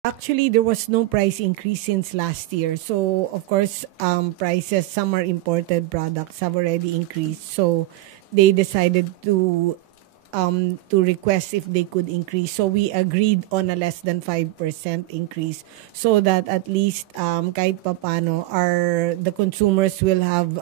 Actually, there was no price increase since last year. So, of course, prices, some are imported products, have already increased. So, they decided to request if they could increase. So, we agreed on a less than 5% increase so that at least kahit papano, the consumers will have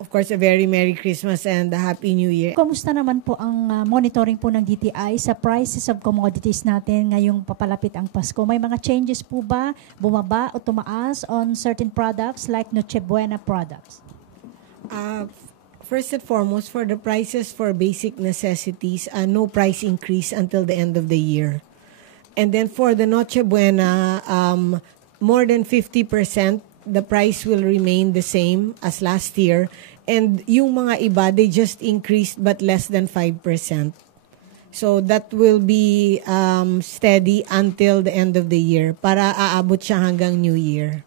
of course, a very Merry Christmas and a Happy New Year. Kumusta naman po ang monitoring po ng DTI sa prices of commodities natin ngayong papalapit ang Pasko? May mga changes po ba, bumaba o tumaas on certain products like Noche Buena products? First and foremost, for the prices for basic necessities, no price increase until the end of the year. And then for the Noche Buena, more than 50%, the price will remain the same as last year. And yung mga iba, they just increased but less than 5%. So that will be steady until the end of the year para aabot siya hanggang New Year.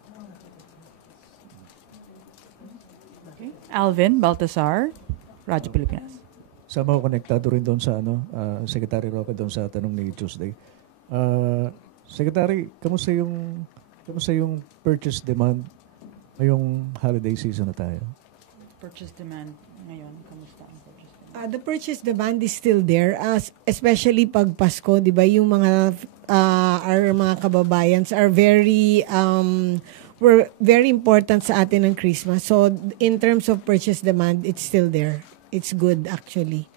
Okay. Alvin Baltasar, Radyo Pilipinas. Sama ko konektado rin doon sa Secretary Roque doon sa tanong ni Tuesday. Secretary, kamusta yung purchase demand ngayong holiday season na tayo? Purchase demand ngayon, kamusta ang purchase demand? The purchase demand is still there, especially pag Pasko, di ba? Yung our mga kababayans are were very important sa atin ng Christmas. So, in terms of purchase demand, it's still there. It's good, actually.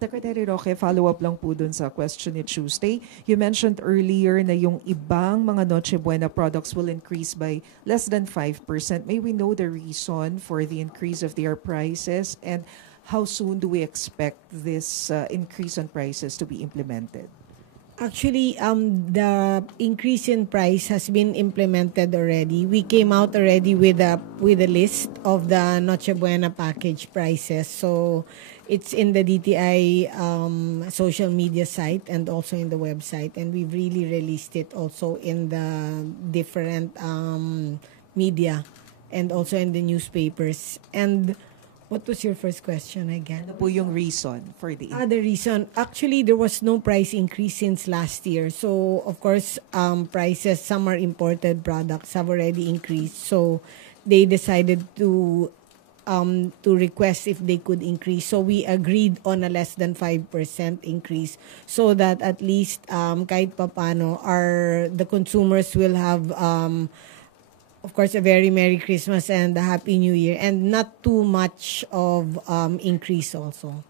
Secretary Roque, follow-up lang po dun sa question ni Tuesday. You mentioned earlier na yung ibang mga Noche Buena products will increase by less than 5%. May we know the reason for the increase of their prices and how soon do we expect this increase on prices to be implemented? Actually, the increase in price has been implemented already. We came out already with a list of the Noche Buena package prices. So it's in the DTI social media site and also in the website. And we've really released it also in the different media and also in the newspapers. And what was your first question again? Ano po yung reason for the increase? The reason, actually, there was no price increase since last year. So, of course, prices, some are imported products, have already increased. So, they decided to request if they could increase. So, we agreed on a less than 5% increase so that at least kahit papano, the consumers will have of course, a very Merry Christmas and a Happy New Year, and not too much of increase also.